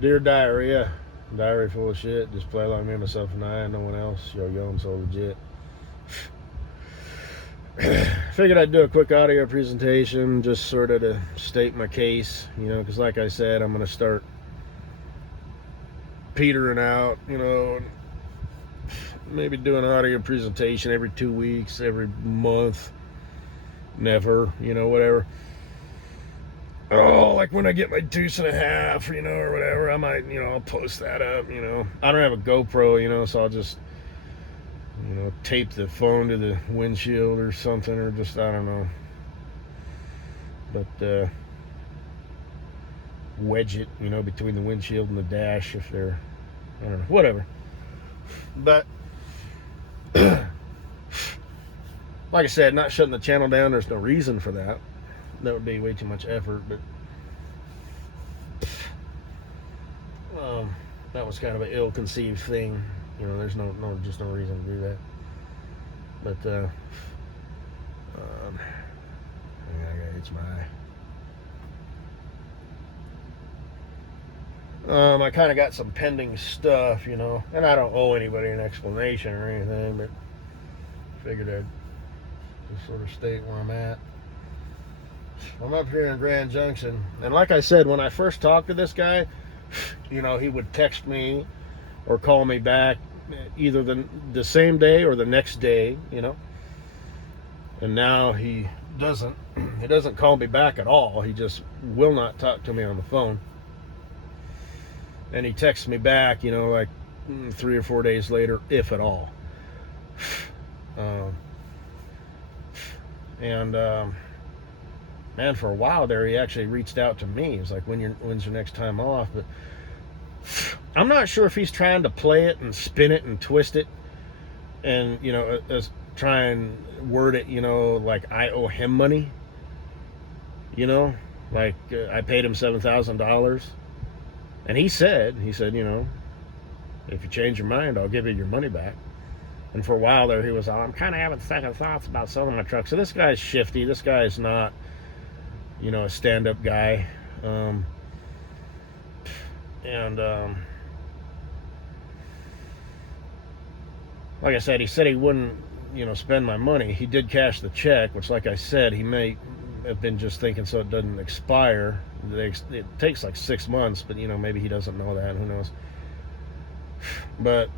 Dear diary, yeah. Diary full of shit. Just play like me, myself, and I, no one else. Yo, I'm so legit. Figured I'd do a quick audio presentation just sort of to state my case, because like I said, I'm going to start petering out, maybe do an audio presentation every 2 weeks, every month, never, whatever. Oh, like when I get my deuce and a half, or whatever, I might, I'll post that up, I don't have a GoPro, so I'll just, tape the phone to the windshield or something, or just, I don't know. But, wedge it, between the windshield and the dash if they're, I don't know, whatever. But, like I said, not shutting the channel down, there's no reason for that. That would be way too much effort, but that was kind of an ill-conceived thing. There's just no reason to do that. But I gotta itch my eye. I kind of got some pending stuff, and I don't owe anybody an explanation or anything, but figured I'd just sort of state where I'm at. I'm up here in Grand Junction, and like I said, when I first talked to this guy, he would text me or call me back either the same day or the next day, and now he doesn't call me back at all. He just will not talk to me on the phone, and he texts me back, like 3 or 4 days later, if at all. Man, for a while there, he actually reached out to me. He's like, when's your next time off? But I'm not sure if he's trying to play it and spin it and twist it and, try and word it, like I owe him money. Like I paid him $7,000. And he said, if you change your mind, I'll give you your money back. And for a while there, he was, I'm kind of having second thoughts about selling my truck. So this guy's shifty. This guy's not, a stand-up guy. Like I said, he said he wouldn't, spend my money. He did cash the check, which, like I said, he may have been just thinking so it doesn't expire. It takes like 6 months, but, maybe he doesn't know that. Who knows? But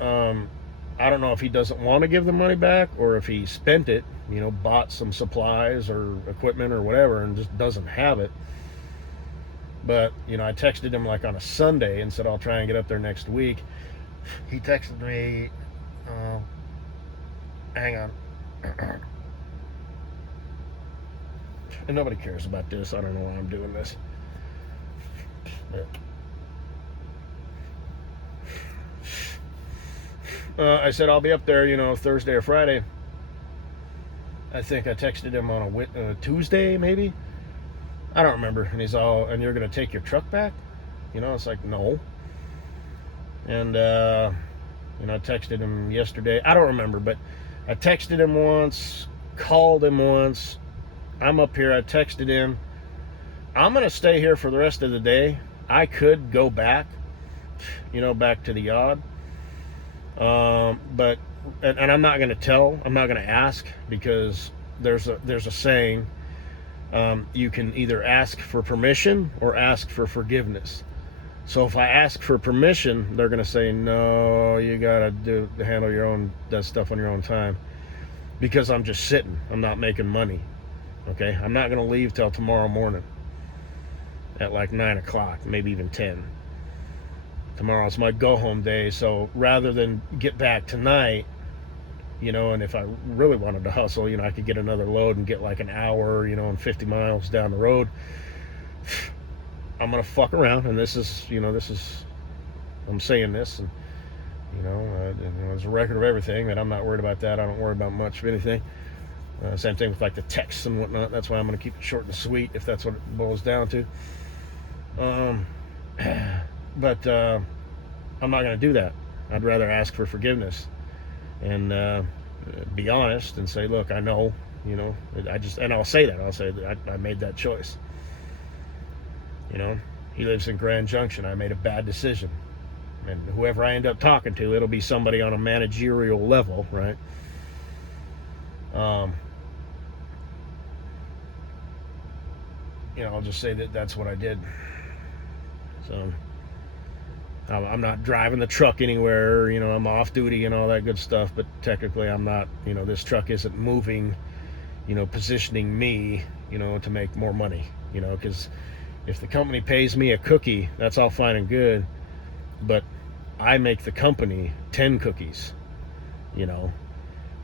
I don't know if he doesn't want to give the money back or if he spent it, bought some supplies or equipment or whatever and just doesn't have it. But, I texted him like on a Sunday and said, I'll try and get up there next week. He texted me, hang on. And nobody cares about this. I don't know why I'm doing this. I said, I'll be up there, Thursday or Friday. I think I texted him on a Tuesday, maybe. I don't remember. And he's all, and you're going to take your truck back? It's like, no. And, I texted him yesterday. I don't remember, but I texted him once, called him once. I'm up here. I texted him. I'm going to stay here for the rest of the day. I could go back, back to the yard. But I'm not going to tell. I'm not going to ask because there's a saying. You can either ask for permission or ask for forgiveness. So if I ask for permission, they're going to say, no, you got to handle that stuff on your own time, because I'm just sitting. I'm not making money. Okay. I'm not going to leave till tomorrow morning at like 9 o'clock, maybe even 10. Tomorrow's my go home day. So rather than get back tonight, and if I really wanted to hustle, I could get another load and get like an hour, and 50 miles down the road. I'm going to fuck around. And this is, I'm saying this, and, there's a record of everything that I'm not worried about that. I don't worry about much of anything. Same thing with like the texts and whatnot. That's why I'm going to keep it short and sweet, if that's what it boils down to. But I'm not going to do that. I'd rather ask for forgiveness and be honest and say, look, I know, and I'll say that. I'll say that I made that choice. He lives in Grand Junction. I made a bad decision. And whoever I end up talking to, it'll be somebody on a managerial level, right? I'll just say that that's what I did. So I'm not driving the truck anywhere, I'm off duty and all that good stuff, but technically I'm not, this truck isn't moving, positioning me, to make more money, because if the company pays me a cookie, that's all fine and good, but I make the company 10 cookies,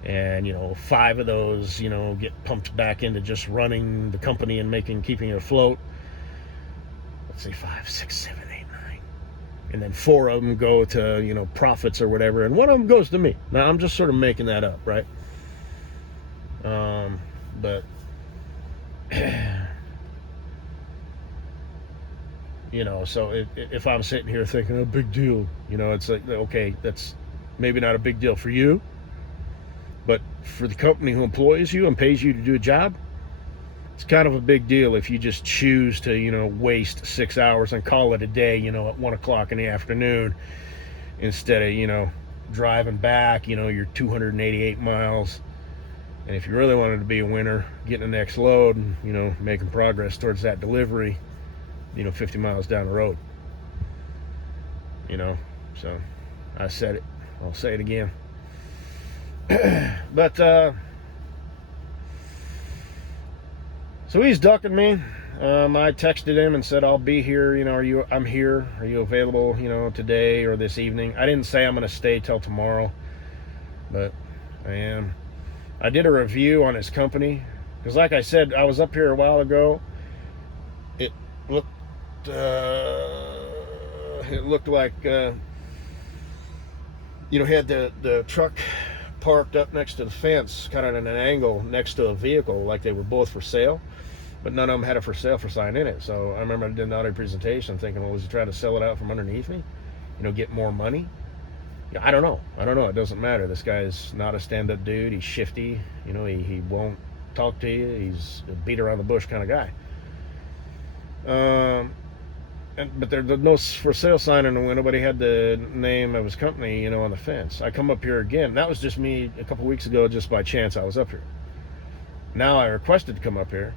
and 5 of those, get pumped back into just running the company and keeping it afloat. Let's say 5, 6, 7, 8, 9, and then 4 of them go to profits or whatever, and 1 of them goes to me. Now I'm just sort of making that up, right? But so if I'm sitting here thinking, a big deal, it's like, okay, that's maybe not a big deal for you, but for the company who employs you and pays you to do a job, it's kind of a big deal if you just choose to, waste 6 hours and call it a day, at 1 o'clock in the afternoon, instead of, driving back, your 288 miles. And if you really wanted to be a winner, getting the next load and, making progress towards that delivery, 50 miles down the road. So I said it. I'll say it again. But so he's ducking me. I texted him and said, I'll be here, I'm here. Are you available, today or this evening? I didn't say I'm going to stay till tomorrow, but I am. I did a review on his company, because like I said, I was up here a while ago. It looked like, had the truck parked up next to the fence, kind of at an angle next to a vehicle, like they were both for sale, but none of them had a for sale for sign in it. So I remember I did an audio presentation thinking, well, was he trying to sell it out from underneath me, get more money? I don't know. It doesn't matter. This guy's not a stand-up dude. He's shifty. He won't talk to you. He's a beat around the bush kind of guy. But there's no for sale sign in the window, but he had the name of his company, on the fence. I come up here again. That was just me a couple weeks ago, just by chance I was up here. Now I requested to come up here.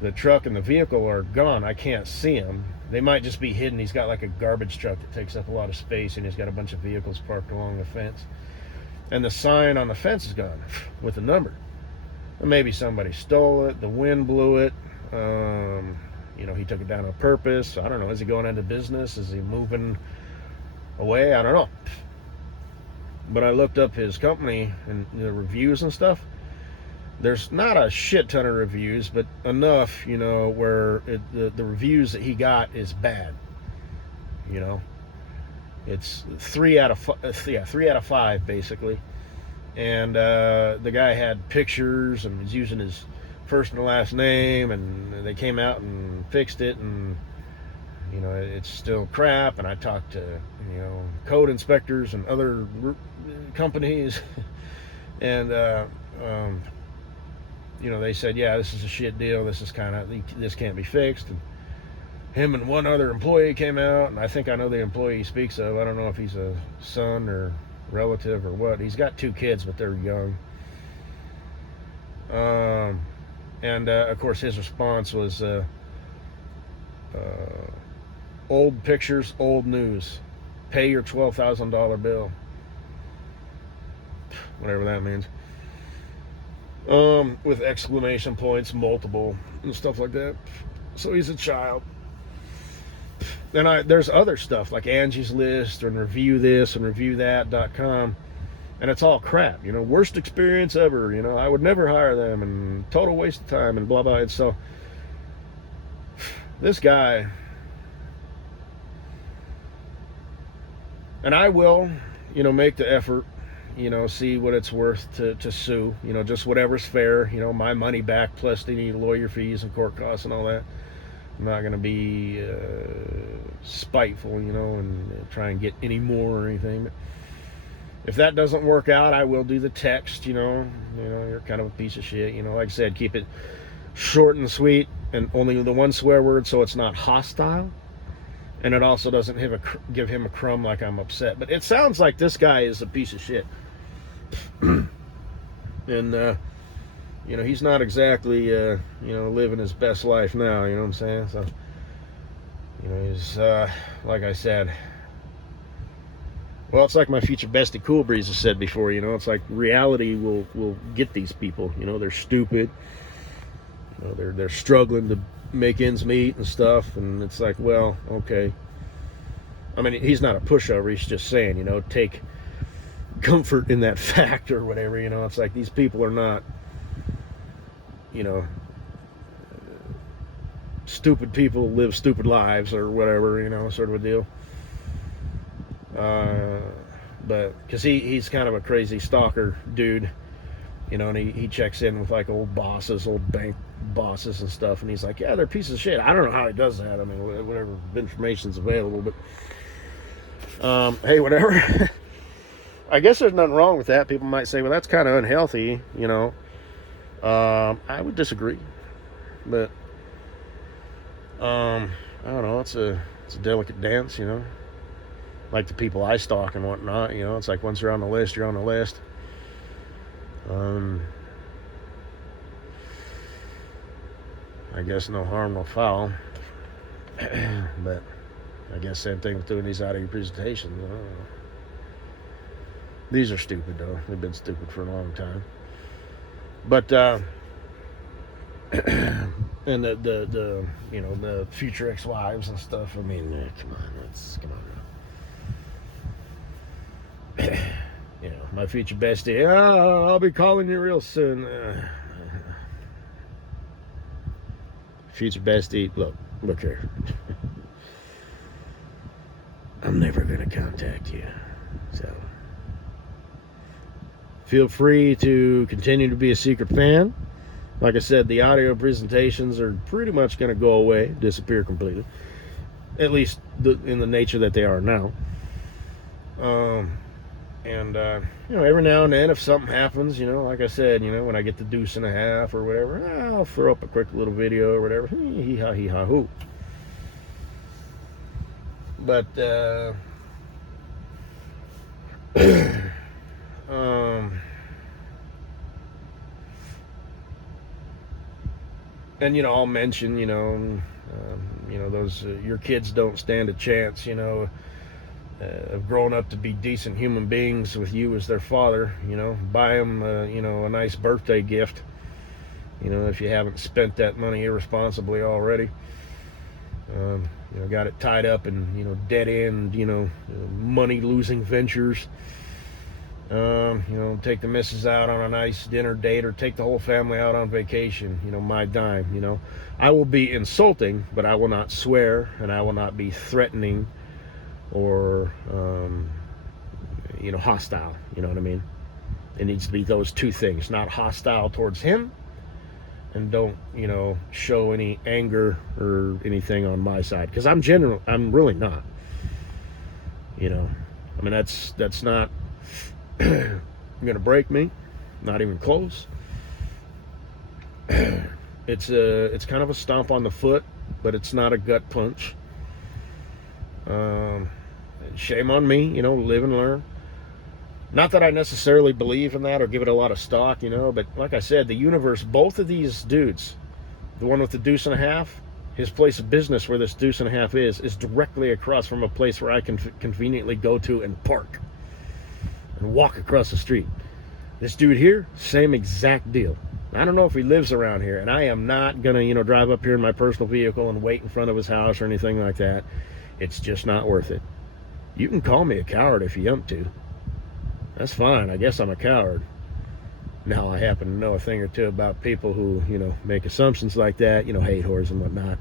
The truck and the vehicle are gone. I can't see them. They might just be hidden. He's got like a garbage truck that takes up a lot of space, and he's got a bunch of vehicles parked along the fence. And the sign on the fence is gone with a number. Maybe somebody stole it. The wind blew it. He took it down on purpose. I don't know. Is he going into business? Is he moving away? I don't know. But I looked up his company and the reviews and stuff. There's not a shit ton of reviews, but enough, where the reviews that he got is bad. It's 3 out of 3 out of 5 basically. And the guy had pictures and was using his first and last name, and they came out and fixed it, and it's still crap. And I talked to code inspectors and other companies, and they said, yeah, this is a shit deal. This can't be fixed. And him and one other employee came out, and I think I know the employee he speaks of. I don't know if he's a son or relative or what. He's got 2 kids, but they're young. And of course his response was, old pictures, old news. Pay your $12,000 bill. Whatever that means. With exclamation points, multiple, and stuff like that. So he's a child. And there's other stuff like Angie's List and review this and review that.com, and it's all crap. Worst experience ever. I would never hire them, and total waste of time, and blah blah. And so this guy, and I will, make the effort, see what it's worth to sue, just whatever's fair, my money back plus any lawyer fees and court costs and all that. I'm not going to be spiteful, and try and get any more or anything. But if that doesn't work out, I will do the text, you're kind of a piece of shit, like I said, keep it short and sweet, and only the one swear word so it's not hostile. and it also doesn't give him a crumb like I'm upset. But it sounds like this guy is a piece of shit. And he's not exactly living his best life now. You know what I'm saying? So he's like I said. Well, it's like my future bestie Cool Breeze has said before. It's like reality will get these people. They're stupid. They're struggling to make ends meet and stuff, and it's like, well, okay. I mean, he's not a pushover. He's just saying, take comfort in that fact or whatever. It's like these people are not, stupid people live stupid lives or whatever, sort of a deal. But because he's kind of a crazy stalker dude, and he checks in with like old bank bosses and stuff, and he's like, yeah, they're pieces of shit. I don't know how he does that. I mean, whatever information's available, but hey, whatever. I guess there's nothing wrong with that. People might say, well, that's kind of unhealthy, I would disagree, but I don't know. It's a delicate dance, like the people I stalk and whatnot. It's like once you're on the list, you're on the list. I guess no harm, no foul. But I guess same thing with doing these out of your presentations. I don't know. These are stupid, though. They've been stupid for a long time. But and the future ex-wives and stuff. I mean, come on now. My future bestie. I'll be calling you real soon. Future bestie, look here. I'm never gonna contact you, so feel free to continue to be a secret fan. Like I said, the audio presentations are pretty much gonna go away, disappear completely, at least in the nature that they are now. And every now and then, if something happens, like I said, when I get the deuce and a half or whatever, I'll throw up a quick little video or whatever. Hee ha hee ha hoo. But and I'll mention, those your kids don't stand a chance, of growing up to be decent human beings with you as their father. Buy them a nice birthday gift, if you haven't spent that money irresponsibly already. Got it tied up in dead end money losing ventures. Take the missus out on a nice dinner date, or take the whole family out on vacation, my dime. I will be insulting, but I will not swear, and I will not be threatening or hostile. You know what I mean? It needs to be those two things. Not hostile towards him, and don't show any anger or anything on my side, because I'm really not. I mean, that's not gonna break me, not even close. It's kind of a stomp on the foot, but it's not a gut punch. Shame on me, live and learn. Not that I necessarily believe in that or give it a lot of stock, but like I said, the universe, both of these dudes, the one with the deuce and a half, his place of business where this deuce and a half is directly across from a place where I can conveniently go to and park and walk across the street. This dude here, same exact deal. I don't know if he lives around here, and I am not gonna, drive up here in my personal vehicle and wait in front of his house or anything like that. It's just not worth it. You can call me a coward if you want to. That's fine. I guess I'm a coward. Now, I happen to know a thing or two about people who, make assumptions like that, hate whores and whatnot.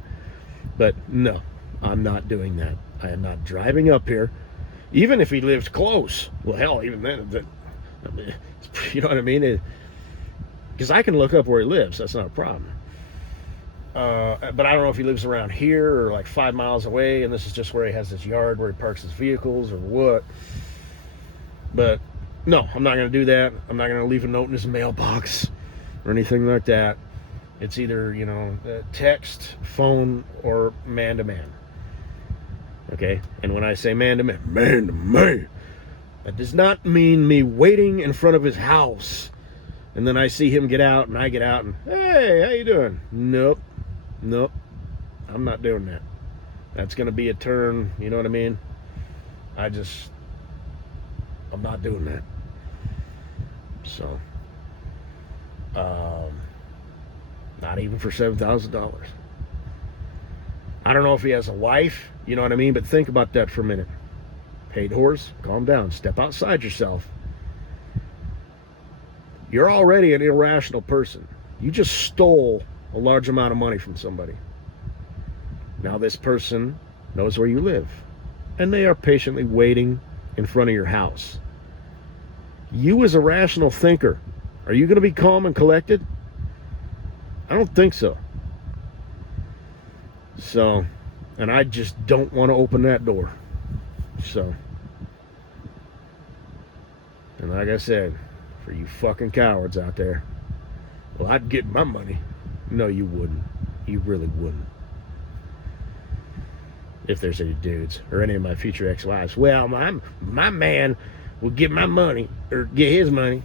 But no, I'm not doing that. I am not driving up here, even if he lives close. Well, hell, even then, you know what I mean? Because I can look up where he lives. That's not a problem. But I don't know if he lives around here or like 5 miles away, and this is just where he has this yard where he parks his vehicles or what. But no, I'm not going to do that. I'm not going to leave a note in his mailbox or anything like that. It's either, text, phone, or man-to-man. Okay? And when I say man to man, that does not mean me waiting in front of his house and then I see him get out and I get out and, hey, how you doing? Nope. I'm not doing that. That's going to be a turn, you know what I mean? I'm not doing that. So, not even for $7,000. I don't know if he has a wife, you know what I mean? But think about that for a minute. Paid horse, calm down, step outside yourself. You're already an irrational person. You just stole a large amount of money from somebody. Now this person knows where you live, and they are patiently waiting in front of your house. You as a rational thinker, are you going to be calm and collected? I don't think so. So, and I just don't want to open that door. So, and like I said, for you fucking cowards out there, well, I'd get my money. No, you wouldn't. You really wouldn't. If there's any dudes or any of my future ex-wives, well, my man will get my money or get his money.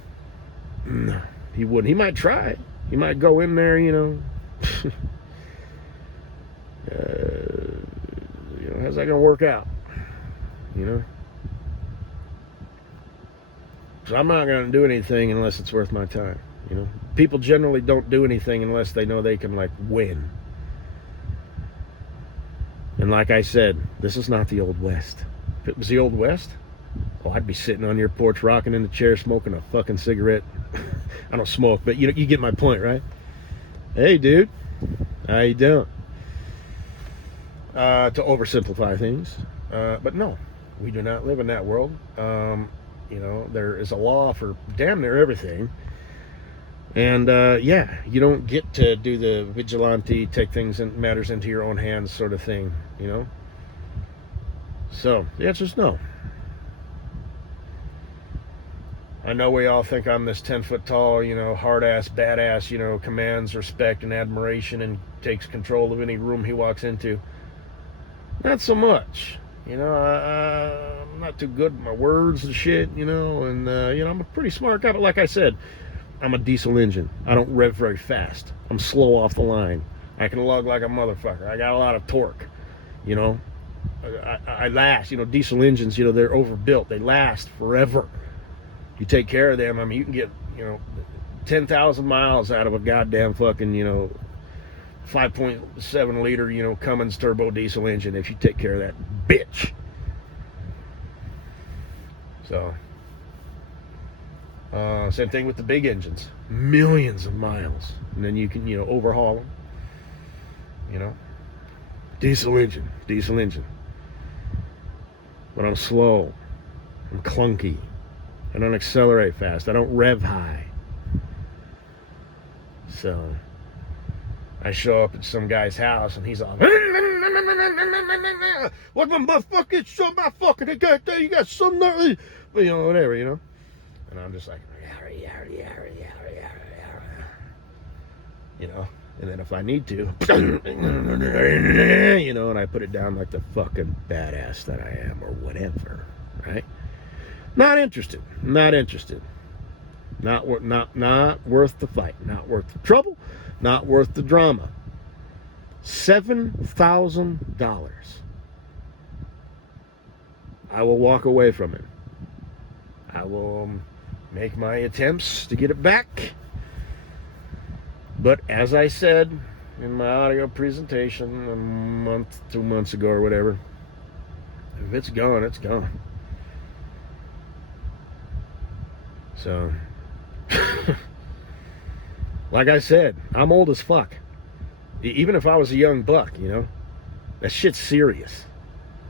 No, he wouldn't. He might try. He might go in there, you know. How's that gonna work out? You know. So I'm not gonna do anything unless it's worth my time. You know, people generally don't do anything unless they know they can like win. And like I said, this is not the Old West. If it was the Old West, I'd be sitting on your porch, rocking in the chair, smoking a fucking cigarette. I don't smoke, but you get my point, right? Hey, dude, how you doing? To oversimplify things, but no, we do not live in that world. There is a law for damn near everything. And you don't get to do the vigilante, take matters into your own hands sort of thing, you know. So the answer is no. I know we all think I'm this 10-foot tall, hard ass, badass, commands respect and admiration and takes control of any room he walks into. Not so much, I'm not too good with my words and shit, and I'm a pretty smart guy, but like I said, I'm a diesel engine. I don't rev very fast. I'm slow off the line. I can lug like a motherfucker. I got a lot of torque, I last, diesel engines, they're overbuilt. They last forever. You take care of them. I mean, you can get, 10,000 miles out of a goddamn fucking, 5.7 liter, Cummins turbo diesel engine if you take care of that bitch. So, same thing with the big engines. Millions of miles. And then you can, overhaul them. Diesel engine. But I'm slow. I'm clunky. I don't accelerate fast. I don't rev high. So, I show up at some guy's house and he's all, what my motherfucker, show my fucking, you got some, whatever, And I'm just like, and then if I need to, and I put it down like the fucking badass that I am or whatever, right? Not interested. Not worth the fight. Not worth the trouble. Not worth the drama. $7,000. I will walk away from it. I will make my attempts to get it back. But as I said in my audio presentation a month, 2 months ago or whatever, if it's gone, it's gone. So, like I said, I'm old as fuck. Even if I was a young buck, that shit's serious.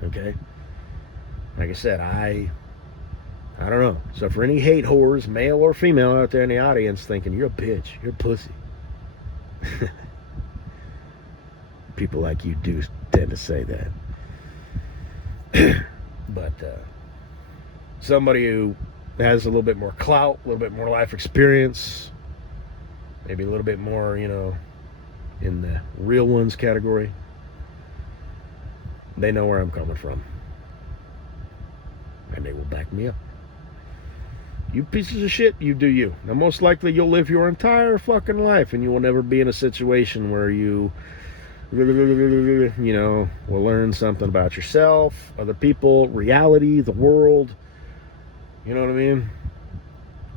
Okay? Like I said, I don't know. So for any hate whores, male or female out there in the audience thinking, you're a bitch, you're a pussy. People like you do tend to say that. But somebody who has a little bit more clout, a little bit more life experience, maybe a little bit more, in the real ones category, They know where I'm coming from. And they will back me up. You pieces of shit, you do you. Now, most likely you'll live your entire fucking life and you will never be in a situation where you know, will learn something about yourself, other people, reality, the world. You know what I mean?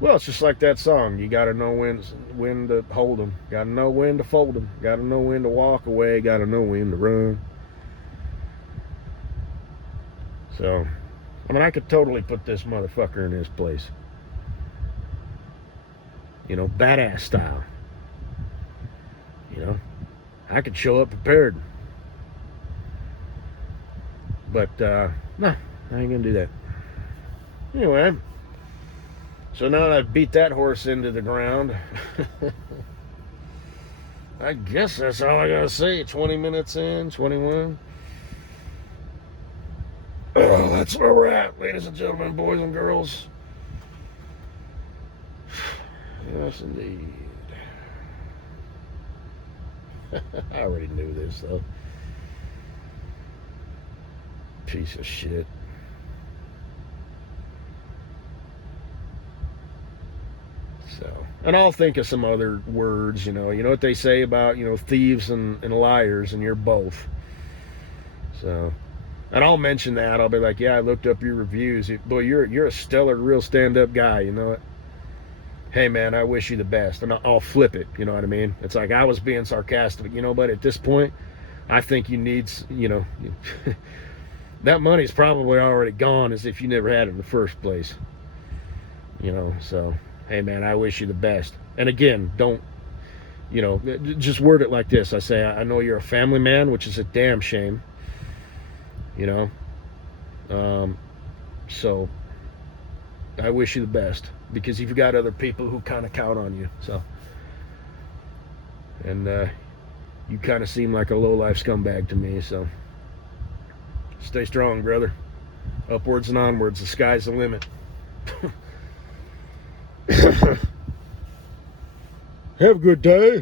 Well, it's just like that song. You got to know when to hold them. Got to know when to fold them. Got to know when to walk away. Got to know when to run. So, I mean, I could totally put this motherfucker in his place. You know, badass style. You know, I could show up prepared. But, no, I ain't gonna do that. Anyway, so now that I've beat that horse into the ground, I guess that's all I gotta say. 20 minutes in, 21. Oh, that's where we're at, ladies and gentlemen, boys and girls. Yes, indeed. I already knew this, though. Piece of shit. So, and I'll think of some other words, you know what they say about, thieves and liars, and you're both. So, and I'll mention that. I'll be like, yeah, I looked up your reviews. Boy, you're a stellar, real stand-up guy, you know it. Hey, man, I wish you the best. And I'll flip it, you know what I mean? It's like I was being sarcastic, but at this point, I think you need, that money's probably already gone as if you never had it in the first place. So, hey, man, I wish you the best. And again, don't, just word it like this. I say, I know you're a family man, which is a damn shame, so I wish you the best, because you've got other people who kind of count on you. So, and you kind of seem like a low-life scumbag to me. So, stay strong, brother. Upwards and onwards. The sky's the limit. Have a good day.